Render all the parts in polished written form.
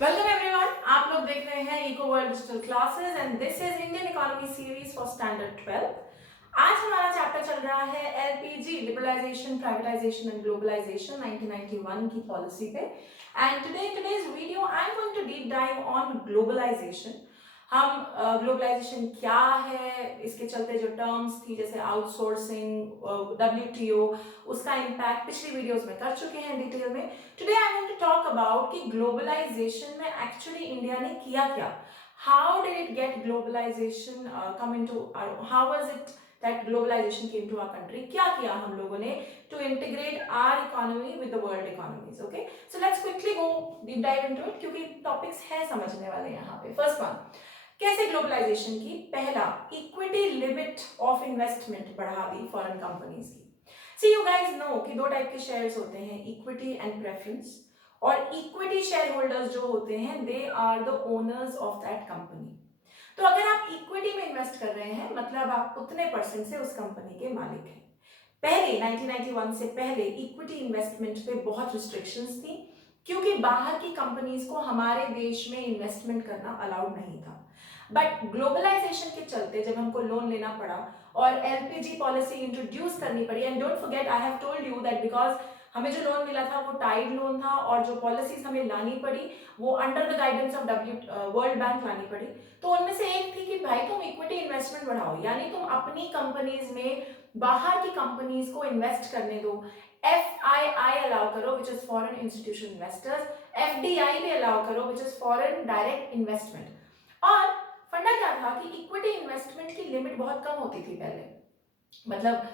Welcome everyone, आप लोग देख रहे हैं eco world digital classes and this is Indian economy series for standard 12। आज हमारा चैप्टर चल रहा है LPG liberalisation, privatisation and globalisation 1991 की पॉलिसी पे। And today's video I am going to deep dive on globalisation. हम ग्लोबलाइजेशन क्या है, इसके चलते जो टर्म्स थी जैसे आउटसोर्सिंग, WTO, उसका इम्पैक्ट पिछली वीडियोस में कर चुके हैं डिटेल में। Today I want to talk about कि ग्लोबलाइजेशन में एक्चुअली इंडिया ने किया क्या, how did it get globalisation come into, how was it that globalisation came to our country, क्या किया हम लोगों ने to integrate our economy with the world economies. Okay, so let's quickly go deep dive into it क्योंकि topics है समझने वाले यहाँ पे। फर्स्ट वन, कैसे ग्लोबलाइजेशन की? पहला, इक्विटी लिमिट ऑफ इन्वेस्टमेंट बढ़ा दी फॉरेन कंपनीज की। सी यू गाइज नो कि दो टाइप के शेयर्स होते हैं, इक्विटी एंड प्रेफरेंस। और इक्विटी शेयर होल्डर्स जो होते हैं they are the owners of that company. तो अगर आप इक्विटी में इन्वेस्ट कर रहे हैं मतलब आप उतने परसेंट से उस कंपनी के मालिक हैं। पहले 1991 से पहले इक्विटी इन्वेस्टमेंट पे बहुत रिस्ट्रिक्शंस थी क्योंकि बाहर की कंपनीज को हमारे देश में इन्वेस्टमेंट करना अलाउड नहीं था। बट ग्लोबलाइजेशन के चलते जब हमको लोन लेना पड़ा और एलपीजी पॉलिसी इंट्रोड्यूस करनी पड़ी, and don't forget I have told you that because हमें जो लोन मिला था वो टाइड लोन था और जो पॉलिसीज हमें लानी पड़ी वो under the guidance of world bank लानी पड़ी। तो उनमें से एक थी कि भाई तुम इक्विटी इन्वेस्टमेंट बढ़ाओ, यानी तुम अपनी कंपनीज में बाहर की कंपनीज को इन्वेस्ट करने दो। FII अलाउ करो which is foreign institution investors, FDI भी अलाउ करो which is foreign direct investment. और फंडा क्या था कि इक्विटी इन्वेस्टमेंट की लिमिट बहुत कम होती थी पहले, मतलब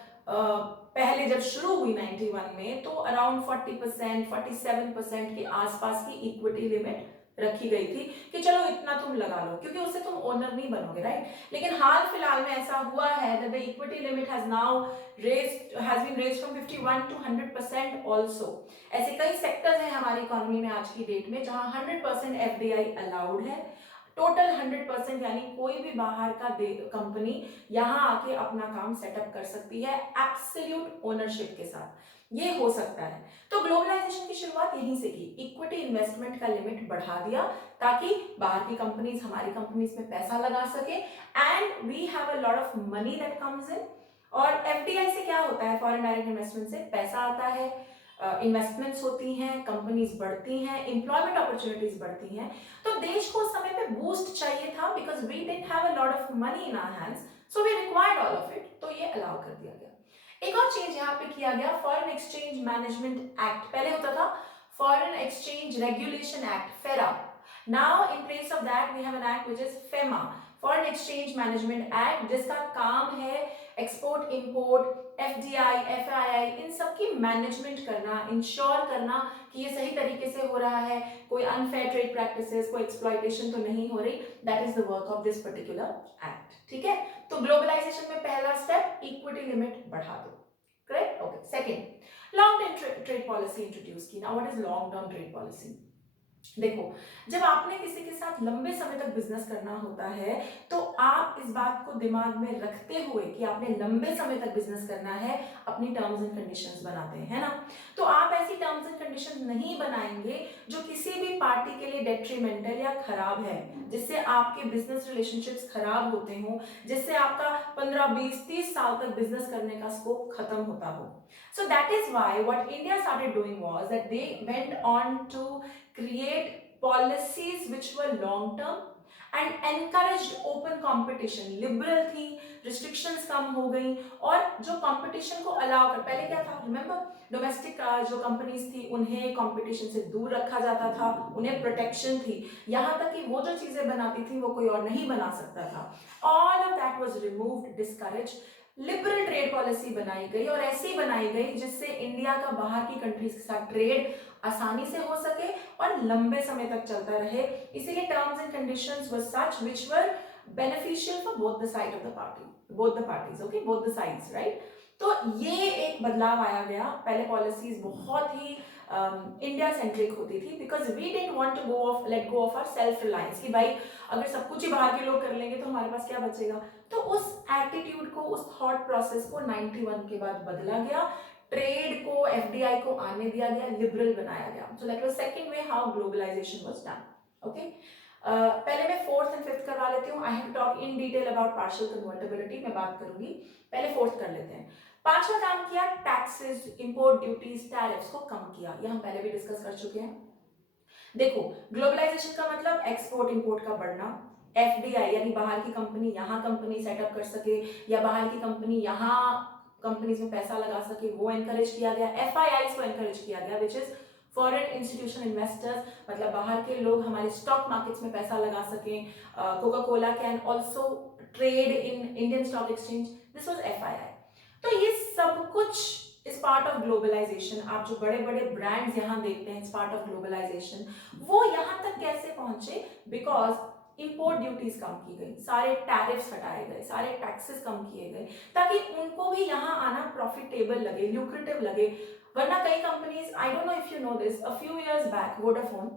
पहले जब शुरू हुई 91 में तो अराउंड 40%, 47% के आसपास की इक्विटी लिमिट रखी गई थी कि चलो इतना तुम लगा लो क्योंकि उससे तुम ओनर नहीं बनोगे, राइट। लेकिन हाल फिलहाल में ऐसा हुआ है that the equity limit has been raised from 51 to 100% also. ऐसे कई सेक्टर्स हैं हमारी इकोनॉमी में आज की डेट में जहां 100% FDI अलाउड है, टोटल 100%, यानी कोई भी बाहर का कंपनी यहाँ आके अपना काम सेटअप कर सकती है एब्सोल्यूट ओनरशिप के साथ, ये हो सकता है। तो ग्लोबलाइजेशन की शुरुआत यहीं से की, इक्विटी इन्वेस्टमेंट का लिमिट बढ़ा दिया ताकि बाहर की कंपनीज हमारी कंपनीज में पैसा लगा सके and we have a lot of money that comes in. और FDI से क्या होता है, फॉरेन डायरेक्ट इन्वेस्टमेंट से पैसा आता है, इन्वेस्टमेंट्स होती हैं, कंपनीज बढ़ती हैं, एम्प्लॉयमेंट अपॉर्चुनिटीज बढ़ती हैं। तो देश को उस समय पे बूस्ट चाहिए था because we didn't have a lot of money in our hands, so we required all of it, तो ये अलाउ कर दिया गया। एक और चेंज यहाँ पे किया गया, फॉरेन एक्सचेंज मैनेजमेंट एक्ट, पहले होता था foreign exchange regulation act, FERA. Now in place of that we have an act which is FEMA, foreign exchange management act, जिसका काम है एक्सपोर्ट इंपोर्ट, FDI, FII, इन सब की मैनेजमेंट करना, इंश्योर करना कि ये सही तरीके से हो रहा है, कोई अनफेयर ट्रेड प्रैक्टिसेस, कोई एक्सप्लॉइटेशन तो नहीं हो रही। That is the work of this particular act, ठीक है। तो ग्लोबलाइजेशन में पहला स्टेप, इक्विटी लिमिट बढ़ा दो, correct. Okay, second, long term trade policy introduce की। Now what is long term trade policy? देखो, जब आपने किसी के साथ लंबे समय तक बिजनेस करना होता है तो आप इस बात को दिमाग में रखते हुए कि आपने लंबे समय तक बिजनेस करना है अपनी टर्म्स एंड कंडीशंस बनाते हैं, है ना। तो आप ऐसी टर्म्स एंड कंडीशंस नहीं बनाएंगे जो किसी भी पार्टी के लिए डेट्रीमेंटल या खराब है, जिससे आपके बिजनेस रिलेशनशिप्स खराब होते हो, जिससे आपका 15, 20, 30 साल तक बिजनेस करने का स्कोप खत्म होता हो। So that is why what India started doing was that they went on to create policies which were long term and encouraged open competition, liberal थी, restrictions कम हो गई और जो competition को allow कर, पहले क्या था, remember डोमेस्टिक जो कंपनीज थी उन्हें कंपटीशन से दूर रखा जाता था, उन्हें प्रोटेक्शन थी, यहाँ तक कि वो जो चीजें बनाती थी वो कोई और नहीं बना सकता था। All of that was removed, discouraged, liberal trade policy बनाई गई और ऐसी बनाई गई जिससे इंडिया का बाहर की कंट्रीज के साथ ट्रेड आसानी से हो सके और लंबे समय तक चलता रहे। इसीलिए terms and conditions were such which were beneficial for both the side of the party, both the parties, okay, both the sides, right. तो ये एक बदलाव आया गया। पहले पॉलिसीज बहुत ही इंडिया सेंट्रिक होती थी because we didn't want to go of let go of our self reliance कि भाई अगर सब कुछ ही बाहर के लोग कर लेंगे तो हमारे पास क्या बचेगा। तो उस एटीट्यूड को, उस थॉट प्रोसेस को 91 के बाद बदला गया। ट्रेड को, एफडीआई को आने दिया गया, लिबरल बनाया गया. So that was second way how globalisation was done. Okay, पहले मैं फोर्थ एंड फिफ्थ करवा लेती हूँ. I have to talk in detail about partial convertibility, मैं बात करूंगी. पहले फोर्थ कर लेते हैं. पांचवा काम किया, टैक्सेस, इंपोर्ट ड्यूटीज, टैरिफ्स को कम किया. ये हम पहले भी डिस्कस कर चुके हैं. देखो, ग्लोबलाइजेशन का मतलब एक्सपोर्ट इंपोर्ट का बढ़ना, एफडीआई यानी बाहर की कंपनी यहाँ कंपनी सेटअप कर सके, या बाहर की कंपनी यहाँ कंपनीज में पैसा लगा सके, वो एनकरेज किया गया. एफआईआईज को एनकरेज किया गया, which is foreign institution investors, मतलब बाहर के लोग हमारे स्टॉक मार्केट्स में पैसा लगा सकें. Coca Cola can also trade in Indian stock exchange. This was FII. तो ये सब कुछ इज पार्ट ऑफ ग्लोबलाइजेशन. आप जो बड़े बड़े ब्रांड्स यहाँ देखते हैं, इट्स पार्ट ऑफ ग्लोबलाइजेशन. वो यहाँ तक कैसे पहुंचे? बिकॉज इंपोर्ट ड्यूटीज कम की गई, सारे टैरिफ्स हटाए गए, सारे टैक्सेस कम किए गए, ताकि उनको भी यहाँ आना प्रॉफिटेबल लगे, ल्यूक्रेटिव लगे. वरना कई companies, I don't know if you know this, a few years back Vodafone,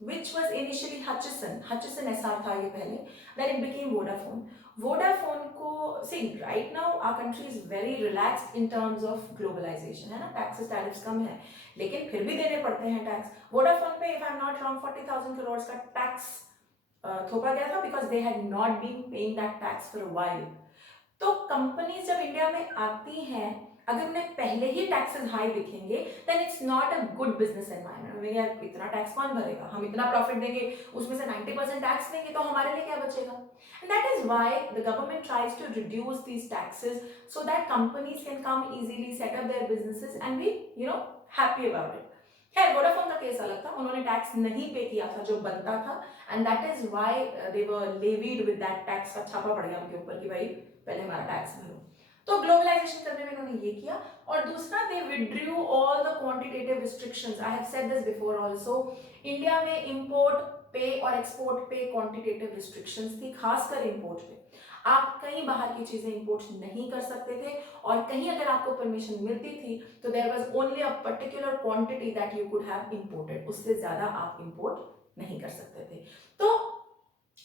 which was initially Hutchison SR था ये पहले, then it became Vodafone. Vodafone को, see right now our country is very relaxed in terms of globalization, है ना, taxes tariffs कम है, लेकिन फिर भी देने पड़ते हैं टैक्स. Vodafone पे if I'm not wrong 40,000 crores का टैक्स थोपा गया था, because they had not been paying that tax for a while. तो कंपनीज जब इंडिया में आती हैं, अगर उन्हें पहले ही टैक्सेस हाई दिखेंगे, then it's not a good business environment. यार इतना टैक्स कौन भरेगा, हम इतना प्रॉफिट देंगे, उसमें से 90% टैक्स देंगे, तो हमारे लिए क्या बचेगा? And that is why the government tries to reduce these taxes so that companies can come easily set up their businesses and be happy about it. खैर, वोडाफोन का केस अलग था, उन्होंने टैक्स नहीं पे किया था जो बनता था, and that is why they were levied with that tax. का छापा पड़ गया उनके ऊपर कि भाई पहले हमारा टैक्स भरो. तो ग्लोबलाइजेशन करने में इन्होंने ये किया. और दूसरा, they withdrew all the quantitative restrictions. I have said this before also. India में इंपोर्ट पे और एक्सपोर्ट पे क्वांटिटेटिव रिस्ट्रिक्शंस थी, खासकर इंपोर्ट पे. आप कहीं बाहर की चीजें इंपोर्ट नहीं कर सकते थे, और कहीं अगर आपको परमिशन मिलती थी तो there was only a particular quantity that you could have imported, उससे ज्यादा आप इंपोर्ट नहीं कर सकते थे. तो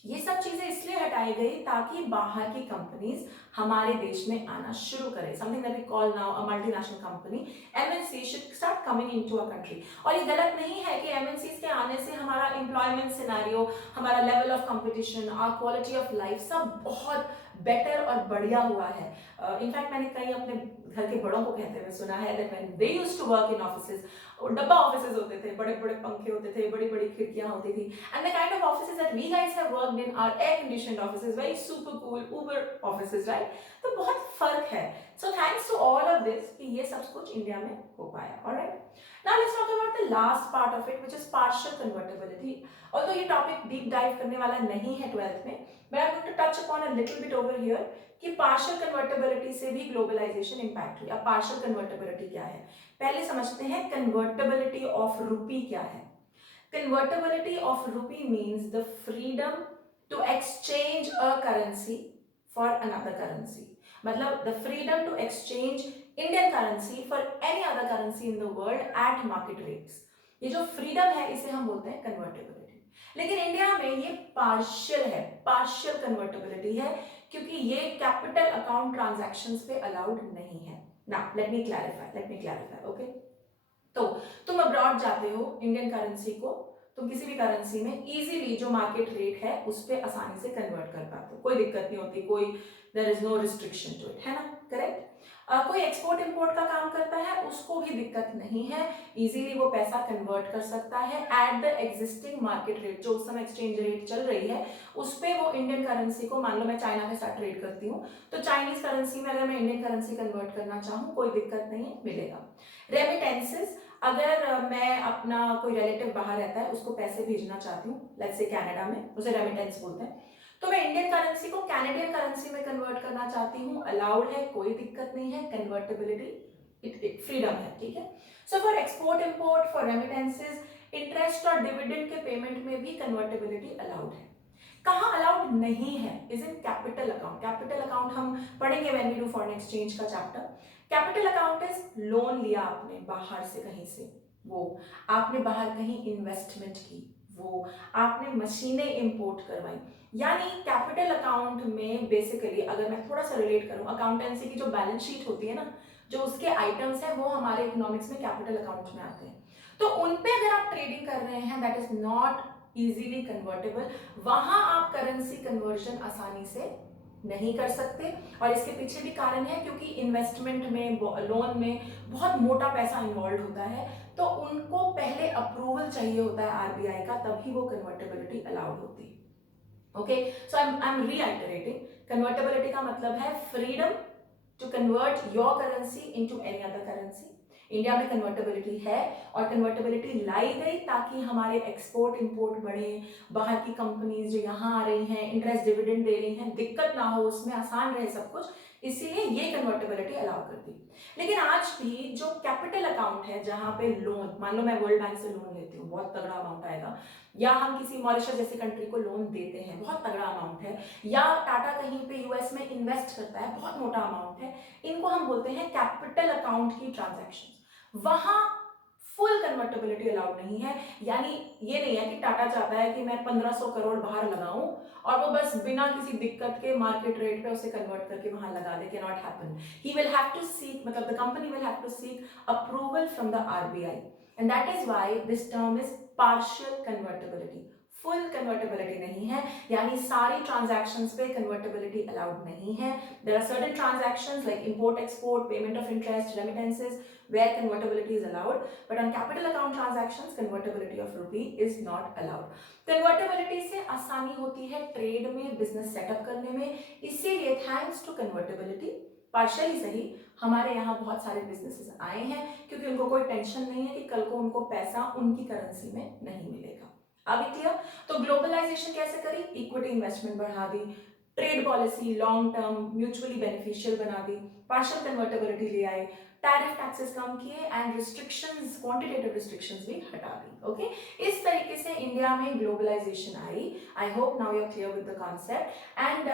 ये सब चीजें इसलिए हटाई गई ताकि बाहर की कंपनीज हमारे देश में आना शुरू करें. Something that we call now a multinational company, MNC should start coming into a country. और ये गलत नहीं है कि एमएनसीज के आने से हमारा एम्प्लॉयमेंट सिनेरियो, हमारा level of competition, our quality of life सब बहुत बेटर और बढ़िया हुआ है. इनफैक्ट मैंने कई अपने घर के बड़ों को कहते हुए सुना है that when they used to work in offices, डब्बा ऑफिसेज होते थे, बड़े बड़े पंखे होते थे, बड़ी बड़ी खिड़कियां होती थी, and the kind of offices that we guys have worked in are air conditioned offices, very super cool uber offices, right. तो बहुत फर्क है. So thanks to all of this कि ये सब कुछ इंडिया में हो पाया. Alright, now let's talk about the last part of it, which is partial convertibility. Although ये टॉपिक डीप डाइव करने वाला नहीं है 12th में, but I am going to touch upon a little bit over here कि partial convertibility से भी globalisation impact हुई. अब पार्शियल कन्वर्टेबिलिटी क्या है, पहले समझते हैं. कन्वर्टेबिलिटी ऑफ रूपी क्या है? Convertibility of rupee means the freedom to exchange a currency for another currency. मतलब the freedom to exchange Indian currency for any other currency in the world at market rates. ये जो freedom है इसे हम बोलते हैं कन्वर्टेबिलिटी. लेकिन India में ये पार्शियल है, पार्शियल कन्वर्टेबिलिटी है, क्योंकि ये कैपिटल अकाउंट ट्रांजैक्शंस पे अलाउड नहीं है. Now let me clarify. Okay, तो तुम अब्रॉड जाते हो, इंडियन करेंसी को तुम किसी भी करेंसी में इजीली जो मार्केट रेट है उस पे आसानी से कन्वर्ट कर पाते हो, कोई दिक्कत नहीं होती, कोई there is no restriction to it, है ना, करेक्ट. कोई एक्सपोर्ट इंपोर्ट का काम करता है, उसको भी दिक्कत नहीं है, इजीली वो पैसा कन्वर्ट कर सकता है at the existing market rate. जो उस समय एक्सचेंज रेट चल रही है उस पे वो इंडियन करेंसी को, मान लो मैं चाइना के साथ ट्रेड करती हूँ, तो चाइनीज करेंसी में अगर मैं इंडियन करेंसी कन्वर्ट करना चाहूँ कोई दिक्कत नहीं है, मिलेगा. रेमिटेंसेस, अगर मैं अपना कोई रिलेटिव बाहर रहता है उसको पैसे भेजना चाहती हूँ, लेट्स से कनाडा में, उसे रेमिटेंस बोलते हैं, तो मैं इंडियन करेंसी को कैनेडियन करेंसी में कन्वर्ट करना चाहती हूँ, अलाउड है, कोई दिक्कत नहीं है, कन्वर्टेबिलिटी फ्रीडम है, ठीक है. So for export import, for remittances, interest और डिविडेंड के पेमेंट में भी कन्वर्टेबिलिटी अलाउड है. कहाँ अलाउड नहीं है is in capital account. Capital account हम पढ़ेंगे when we do foreign exchange का chapter. Capital account is loan लिया आपने बाहर से कहीं से, वो आपने बाहर कहीं इन्वेस्टमेंट की, वो आपने मशीनें इंपोर्ट करवाई. यानी कैपिटल अकाउंट में बेसिकली, अगर मैं थोड़ा सा रिलेट करूं, अकाउंटेंसी की जो बैलेंस शीट होती है ना, जो उसके आइटम्स हैं वो हमारे इकोनॉमिक्स में कैपिटल अकाउंट में आते हैं। तो उन पे अगर आप ट्रेडिंग कर रहे हैं that is not easily convertible, वहां आप करेंसी कन्वर्जन आसानी से नहीं कर सकते। और इसके पीछे भी कारण है क्योंकि इन्वेस्टमेंट में, लोन में बहुत मोटा पैसा इन्वॉल्व होता है, तो उनको पहले अप्रूवल चाहिए होता है आरबीआई का, तभी वो कन्वर्टेबिलिटी अलाउड होती है। Okay, so I am reiterating, convertibility का मतलब है freedom to convert your currency into any other currency. India में कन्वर्टेबिलिटी है और कन्वर्टेबिलिटी लाई गई ताकि हमारे एक्सपोर्ट इंपोर्ट बढ़े, बाहर की कंपनीज जो यहाँ आ रही हैं इंटरेस्ट डिविडेंड दे रही हैं, दिक्कत ना हो उसमें, आसान रहे सब कुछ, इसीलिए ये कन्वर्टेबिलिटी अलाउ कर दी। लेकिन आज भी जो कैपिटल अकाउंट है जहां पे लोन, मान लो मैं वर्ल्ड बैंक से लोन लेती हूँ, बहुत तगड़ा अमाउंट आएगा, या हम किसी मॉरिशस जैसी कंट्री को लोन देते हैं, बहुत तगड़ा अमाउंट है, या टाटा कहीं पे यूएस में इन्वेस्ट करता है, बहुत मोटा अमाउंट है, इनको हम बोलते हैं कैपिटल अकाउंट की ट्रांजैक्शंस। वहां फुल कन्वर्टेबिलिटी अलाउड नहीं है। यानी ये नहीं है कि टाटा चाहता है कि मैं 1500 करोड़ बाहर लगाऊं और वो बस बिना किसी दिक्कत के मार्केट रेट पे उसे कन्वर्ट करके वहां लगा दे, can not happen. He will have to seek, मतलब the company will have to seek approval from the RBI, and that is why this term is partial convertibility. Full convertibility नहीं है, यानी सारी ट्रांजैक्शंस पे कन्वर्टेबिलिटी अलाउड नहीं है। There are certain transactions like import export, payment of interest, remittances, where convertibility is allowed, but on capital account transactions convertibility of rupee is not allowed. Convertibility से आसानी होती है ट्रेड में, business setup करने में, इसीलिए थैंक्स टू कन्वर्टेबिलिटी पार्शियली सही हमारे यहाँ बहुत सारे बिजनेसेस आए हैं, क्योंकि उनको कोई टेंशन नहीं है कि कल को उनको पैसा उनकी करेंसी में नहीं मिलेगा। अभी क्लियर? तो ग्लोबलाइजेशन कैसे करी? इक्विटी इन्वेस्टमेंट बढ़ा दी, trade policy long term mutually beneficial बना दी, पार्शियल कन्वर्टेबिलिटी ले आए, टैरिफ टैक्सेस कम किए एंड रिस्ट्रिक्शंस, क्वांटिटेटिव रिस्ट्रिक्शंस भी हटा दी। ओके, इस तरीके से इंडिया में ग्लोबलाइजेशन आई। I hope now you are clear with the concept. And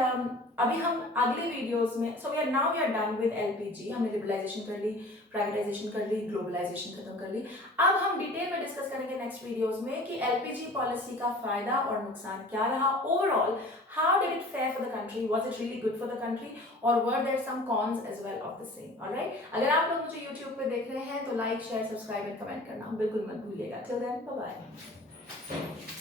अभी हम अगले वीडियोस में, so we are now we are done with LPG, हमने लिबरलाइजेशन कर ली, प्राइवेटाइजेशन कर ली, ग्लोबलाइजेशन खत्म कर ली। अब हम डिटेल में डिस्कस करेंगे नेक्स्ट वीडियोस में कि एलपीजी पॉलिसी का फायदा और नुकसान क्या रहा, overall how did it fare for the country, was it really good for the country, or were there some cons as well of the same. All right, अगर आप लोग मुझे YouTube पे देख रहे हैं तो like share subscribe and comment करना बिल्कुल मत भूलिएगा। Till then, bye bye.